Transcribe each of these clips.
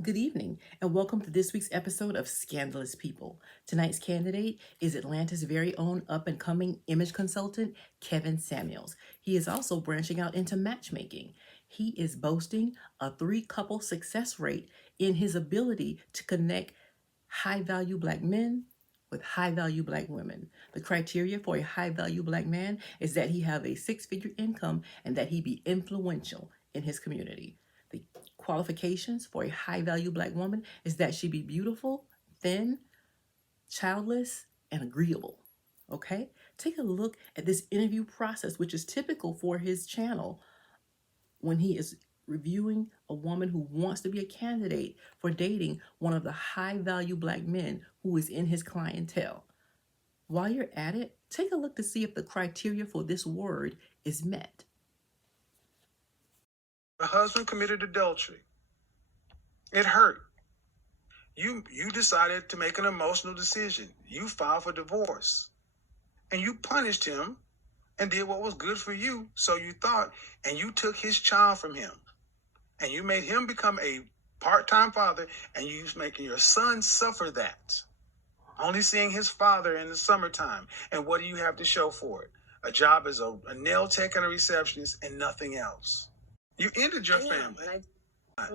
Good evening, and welcome to this week's episode of Scandalous People. Tonight's candidate is Atlanta's very own up and coming image consultant, Kevin Samuels. He is also branching out into matchmaking. He is boasting a three-couple success rate in his ability to connect high value black men with high value black women. The criteria for a high value black man is that he have a six-figure income and that he be influential in his community. The qualifications for a high value black woman is that she be beautiful, thin, childless, and agreeable. Okay? Take a look at this interview process, which is typical for his channel when he is reviewing a woman who wants to be a candidate for dating one of the high value black men who is in his clientele. While you're at it, take a look to see if the criteria for this word is met. The husband committed adultery. It hurt. You decided to make an emotional decision. You filed for divorce. And you punished him and did what was good for you, so you thought, and you took his child from him. And you made him become a part-time father, and you making your son suffer that. Only seeing his father in the summertime. And what do you have to show for it? A job as a nail tech and a receptionist and nothing else. You ended your family.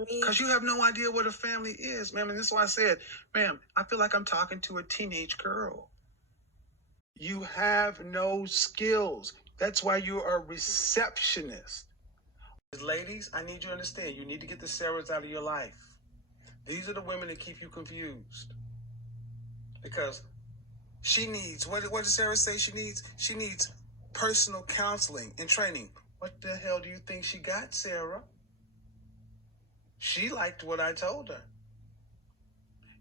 Because you have no idea what a family is, ma'am. And this is why I said, ma'am, I feel like I'm talking to a teenage girl. You have no skills. That's why you are a receptionist. Ladies, I need you to understand, you need to get the Sarahs out of your life. These are the women that keep you confused. Because she needs, what did Sarah say she needs? She needs personal counseling and training. What the hell do you think she got, Sarah? She liked what I told her.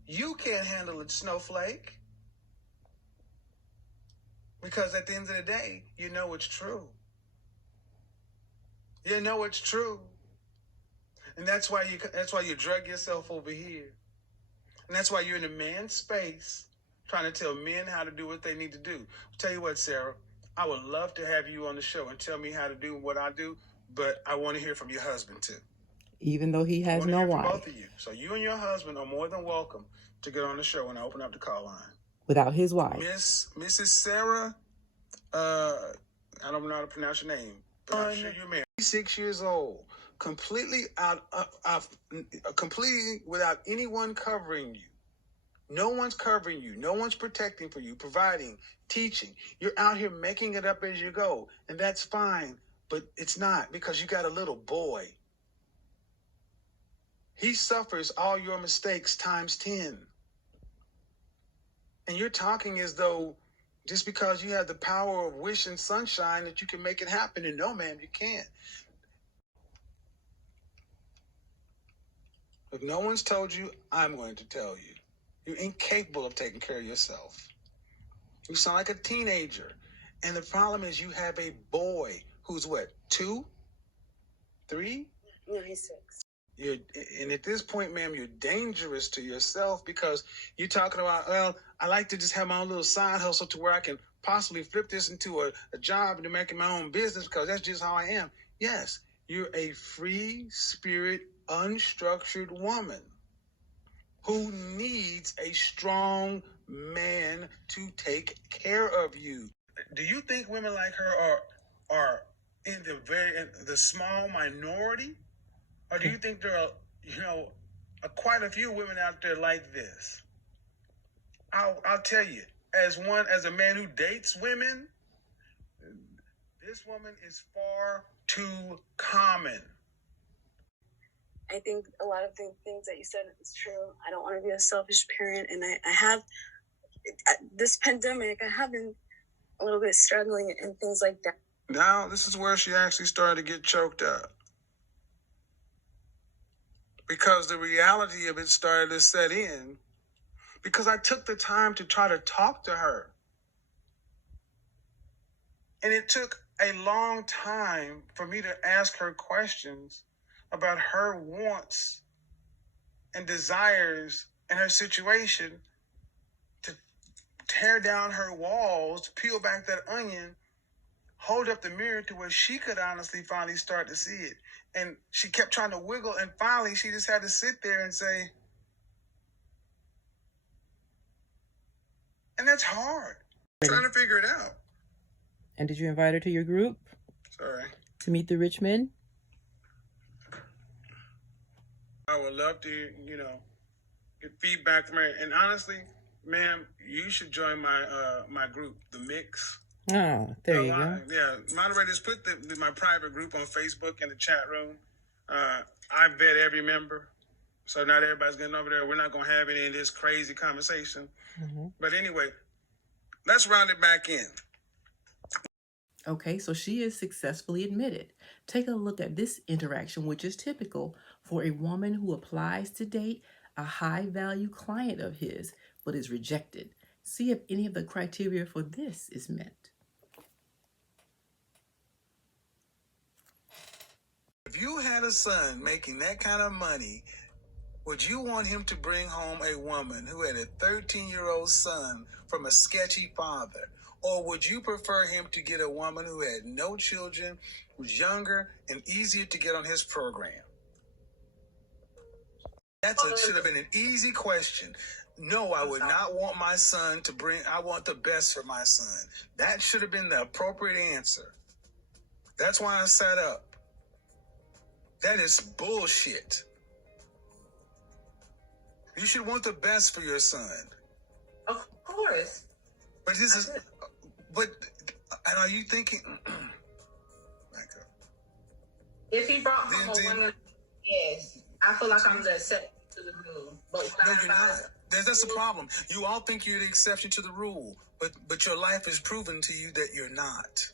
You can't handle a snowflake. Because at the end of the day, you know it's true. You know it's true. And that's why you drug yourself over here. And that's why you're in a man's space trying to tell men how to do what they need to do. I'll tell you what, Sarah, I would love to have you on the show and tell me how to do what I do, but I want to hear from your husband too. Even though he has no wife. Both of you. So you and your husband are more than welcome to get on the show when I open up the call line. Without his wife. Mrs. Sarah, I don't know how to pronounce your name, but I'm sure you're married. 6 years old, completely completely without anyone covering you. No one's covering you. No one's protecting for you, providing, teaching. You're out here making it up as you go, and that's fine, but it's not, because you got a little boy. He suffers all your mistakes times 10. And you're talking as though just because you have the power of wish and sunshine that you can make it happen. And no, ma'am, you can't. If no one's told you, I'm going to tell you. You're incapable of taking care of yourself. You sound like a teenager. And the problem is you have a boy who's what, 2? 3? No, he's 6. And at this point, ma'am, you're dangerous to yourself, because you're talking about, well, I like to just have my own little side hustle to where I can possibly flip this into a job and to making my own business, because that's just how I am. Yes, you're a free spirit, unstructured woman who needs a strong man to take care of you. Do you think women like her are in the small minority? Or do you think there are, quite a few women out there like this? I'll tell you, as a man who dates women, this woman is far too common. I think a lot of the things that you said is true. I don't want to be a selfish parent, and I have this pandemic. I have been a little bit struggling and things like that. Now, this is where she actually started to get choked up. Because the reality of it started to set in, because I took the time to try to talk to her. And it took a long time for me to ask her questions about her wants and desires and her situation, to tear down her walls, to peel back that onion, hold up the mirror to where she could honestly finally start to see it. And she kept trying to wiggle, and finally she just had to sit there and say, and that's hard. Trying to figure it out. And did you invite her to your group? Sorry. To meet the rich men? I would love to, get feedback from her. And honestly, ma'am, you should join my group, The Mix. Oh, there you go. Yeah, moderators put my private group on Facebook in the chat room. I vet every member, so not everybody's getting over there. We're not going to have any of this crazy conversation. Mm-hmm. But anyway, let's round it back in. Okay, so she is successfully admitted. Take a look at this interaction, which is typical for a woman who applies to date a high-value client of his, but is rejected. See if any of the criteria for this is met. If you had a son making that kind of money, would you want him to bring home a woman who had a 13-year-old son from a sketchy father? Or would you prefer him to get a woman who had no children, who's younger, and easier to get on his program? Should have been an easy question. No, I would not want my son to I want the best for my son. That should have been the appropriate answer. That's why I sat up. That is bullshit. You should want the best for your son. Of course. But and are you thinking? If he brought home a woman, yes, I feel like I'm the exception to the rule. But no, you're not. That's the problem. You all think you're the exception to the rule, but your life is proven to you that you're not.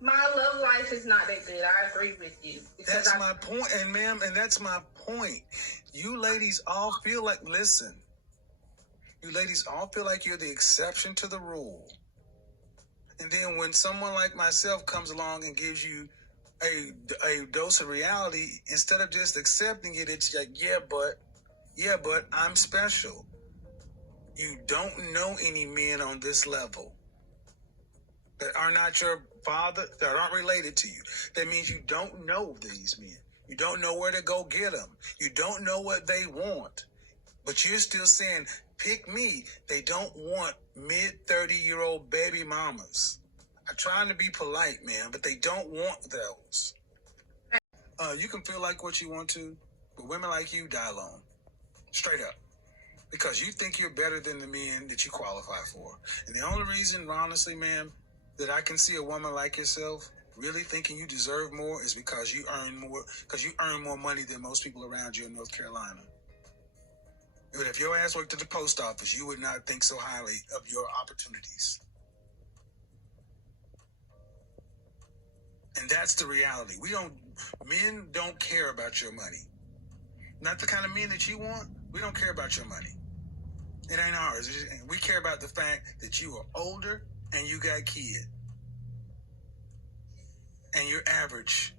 My love life is not that good. I agree with you. That's my point, and ma'am, and that's my point. You ladies all feel like, listen, you ladies all feel like you're the exception to the rule. And then when someone like myself comes along and gives you a dose of reality, instead of just accepting it, it's like, yeah, but I'm special. You don't know any men on this level that are not your father, that aren't related to you. That means you don't know these men. You don't know where to go get them. You don't know what they want. But you're still saying, pick me. They don't want mid-30-year-old baby mamas. I'm trying to be polite, man, but they don't want those. You can feel like what you want to, but women like you die alone. Straight up. Because you think you're better than the men that you qualify for. And the only reason, honestly, ma'am, that I can see a woman like yourself really thinking you deserve more is because you earn more money than most people around you in North Carolina. But if your ass worked at the post office, you would not think so highly of your opportunities. And that's the reality. Men don't care about your money. Not the kind of men that you want. We don't care about your money. It ain't ours. We care about the fact that you are older and you got kids. And you're average.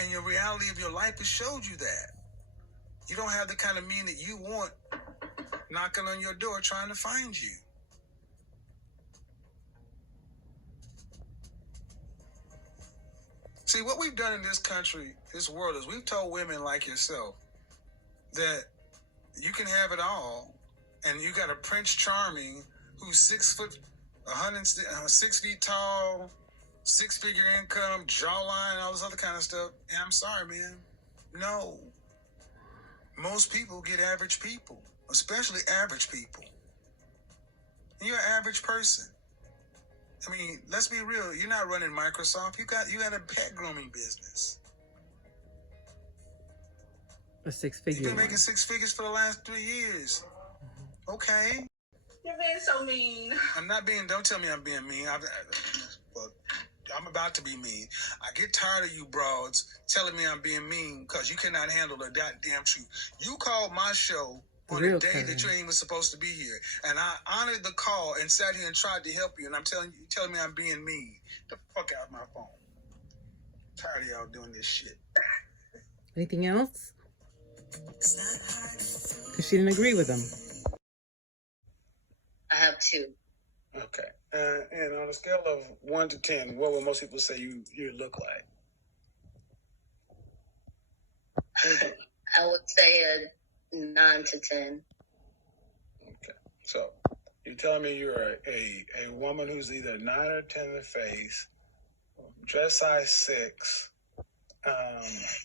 And your reality of your life has showed you that. You don't have the kind of men that you want knocking on your door trying to find you. See, what we've done in this country, this world, is we've told women like yourself that you can have it all, and you got a Prince Charming who's 6 feet tall, 6-figure income, jawline, all this other kind of stuff. And I'm sorry, man. No. Most people get average people, especially average people. And you're an average person. I mean, let's be real. You're not running Microsoft. You got a pet grooming business. A 6-figure. You've been making 6 figures for the last 3 years. Okay. You're being so mean. I'm not being. Don't tell me I'm being mean. I'm about to be mean. I get tired of you broads telling me I'm being mean because you cannot handle the goddamn truth. You called my show on a day that you ain't even supposed to be here, and I honored the call and sat here and tried to help you. And I'm telling me I'm being mean. Get the fuck out of my phone. I'm tired of y'all doing this shit. Anything else? Because she didn't agree with him. I have 2. Okay. And on a scale of 1 to 10, what would most people say you look like? I would say a 9 to 10. Okay. So you're telling me you're a woman who's either 9 or 10 in the face, dress size 6,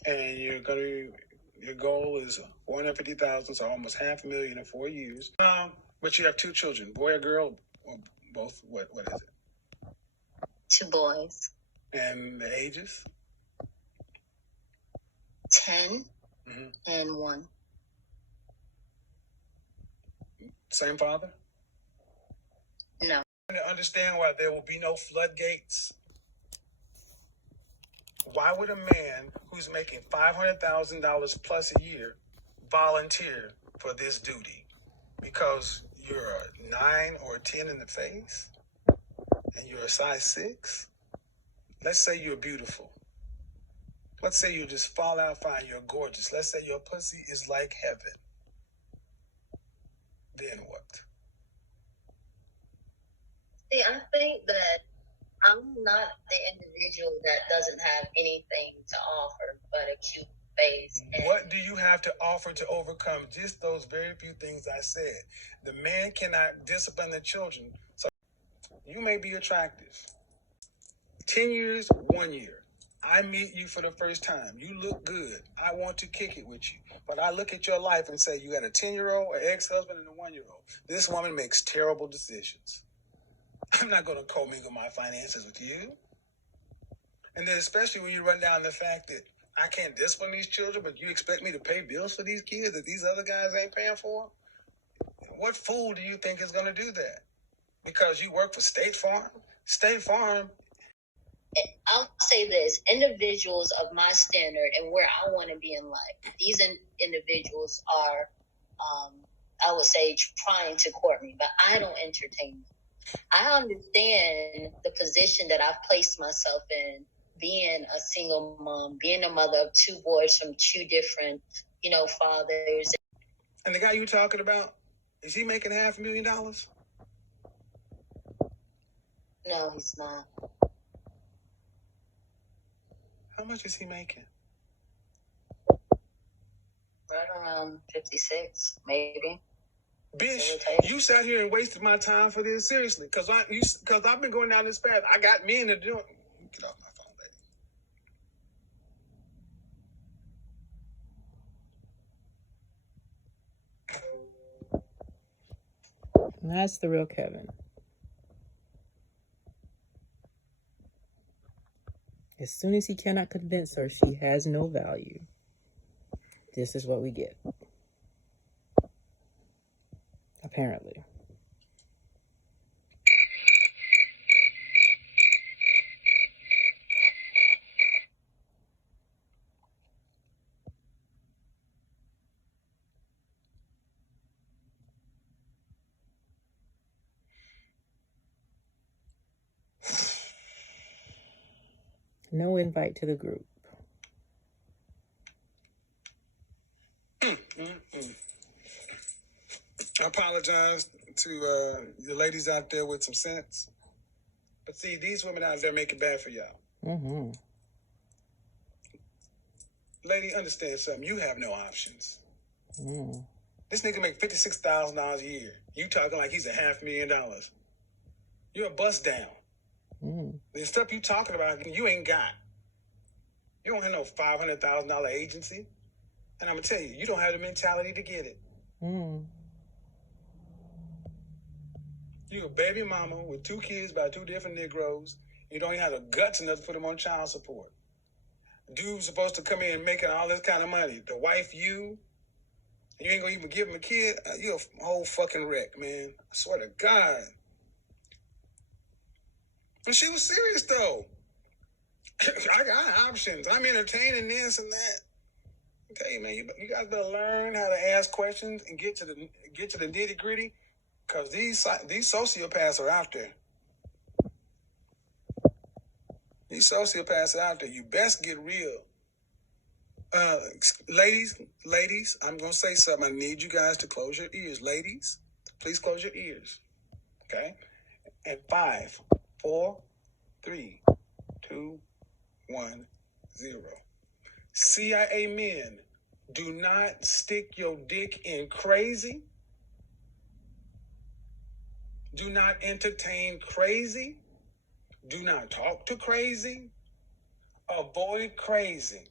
and your goal is 150,000, so almost $500,000 in 4 years. But you have 2 children, boy or girl, or both. What is it? 2 boys. And the ages? 10 and 1. Same father? No. To understand why there will be no floodgates. Why would a man who's making $500,000 plus a year volunteer for this duty? Because you're a 9 or a 10 in the face, and you're a size 6. Let's say you're beautiful. Let's say you just fall out fine. You're gorgeous. Let's say your pussy is like heaven. Then what? See, I think that I'm not the individual that doesn't have anything to offer but a cute face. What do you have to offer to overcome just those very few things I said? The man cannot discipline the children. So you may be attractive. 10 years, 1 year. I meet you for the first time. You look good. I want to kick it with you. But I look at your life and say, you got a 10-year-old, an ex-husband, and a 1-year-old. This woman makes terrible decisions. I'm not going to commingle my finances with you. And then especially when you run down the fact that I can't discipline these children, but you expect me to pay bills for these kids that these other guys ain't paying for? What fool do you think is going to do that? Because you work for State Farm? State Farm. I'll say this, individuals of my standard and where I want to be in life, these individuals are, I would say, trying to court me, but I don't entertain them. I understand the position that I've placed myself in, being a single mom, being a mother of 2 boys from 2 different, fathers. And the guy you talking about, is he making $500,000? No, he's not. How much is he making? Right around 56, maybe. Bitch, you sat here and wasted my time for this, seriously. Because I've been going down this path. I got men to do it. Get off my phone, baby. That's the real Kevin. As soon as he cannot convince her she has no value, this is what we get. Apparently. No invite to the group. I apologize to the ladies out there with some sense. But see, these women out there make it bad for y'all. Mm-hmm. Lady, understand something. You have no options. Mm. This nigga make $56,000 a year. You talking like he's $500,000. You're a bust down. Mm. The stuff you talking about, you ain't got. You don't have no $500,000 agency. And I'm going to tell you, you don't have the mentality to get it. Mm. You a baby mama with 2 kids by 2 different Negroes. You don't even have the guts enough to put them on child support. Dude's supposed to come in making all this kind of money. The wife, you ain't going to even give him a kid. You're a whole fucking wreck, man. I swear to God. And she was serious, though. I got options. I'm entertaining this and that. I tell you, man, you guys better learn how to ask questions and get to the nitty gritty, because these sociopaths are out there. These sociopaths are out there. You best get real Ladies, I'm gonna say something. I need you guys to close your ears. Ladies, please close your ears. Okay? And 5, 4, 3, 2, 1, 0. CIA men, do not stick your dick in crazy. Do not entertain crazy. Do not talk to crazy. Avoid crazy.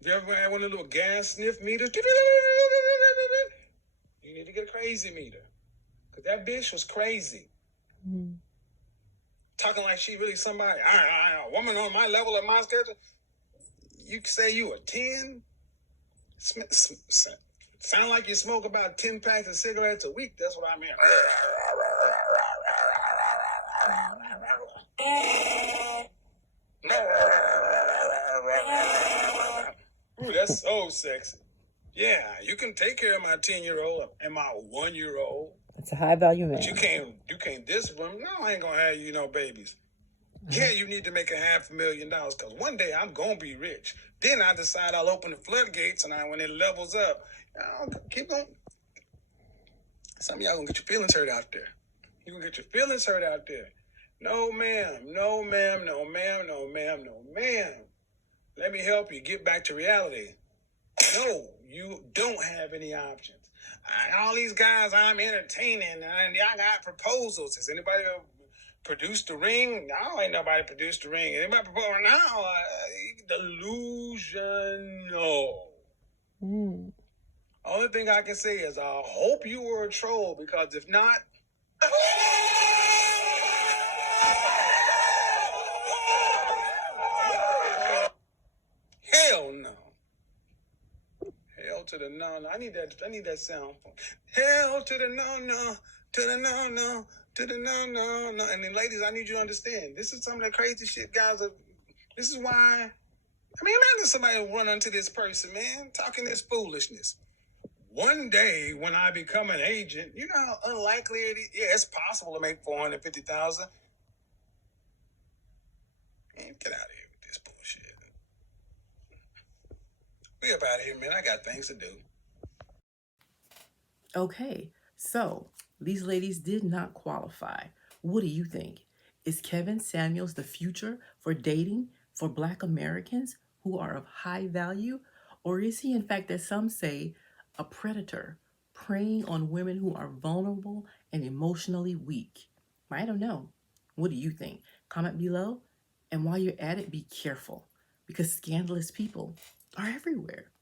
If you ever had one of the little gas sniff meters, you need to get a crazy meter. Because that bitch was crazy. Mm. Talking like she really somebody. A woman on my level of my schedule. You say you a 10? Sound like you smoke about 10 packs of cigarettes a week. That's what I mean. Ooh, that's so sexy. Yeah, you can take care of my 10-year-old and my 1-year-old. That's a high value man. But you can't discipline. No, I ain't gonna have you no babies. Yeah, you need to make $500,000 because one day I'm gonna be rich. Then I decide I'll open the floodgates, and when it levels up, I'll keep going. Some of y'all gonna get your feelings hurt out there. You gonna get your feelings hurt out there. No, ma'am. No, ma'am. No, ma'am. No, ma'am. No, ma'am. Let me help you get back to reality. No, you don't have any options. All these guys I'm entertaining, and y'all got proposals. Has anybody produced the ring? No, ain't nobody produced the ring. Anybody propose? No, delusional. Mm. Only thing I can say is I hope you were a troll, because if not, hell no. Hell to the no. I need that sound. Hell to the no, to the no, to the no. And then ladies, I need you to understand. This is some of the crazy shit guys are. This is why. I mean, imagine somebody run onto this person, man, talking this foolishness. One day when I become an agent, you know how unlikely it is. Yeah, it's possible to make $450,000. Man, get out of here with this bullshit. We up out of here, man. I got things to do. Okay, so these ladies did not qualify. What do you think? Is Kevin Samuels the future for dating for Black Americans who are of high value? Or is he, in fact, as some say, a predator preying on women who are vulnerable and emotionally weak? I don't know. What do you think? Comment below. And while you're at it, be careful, because scandalous people are everywhere.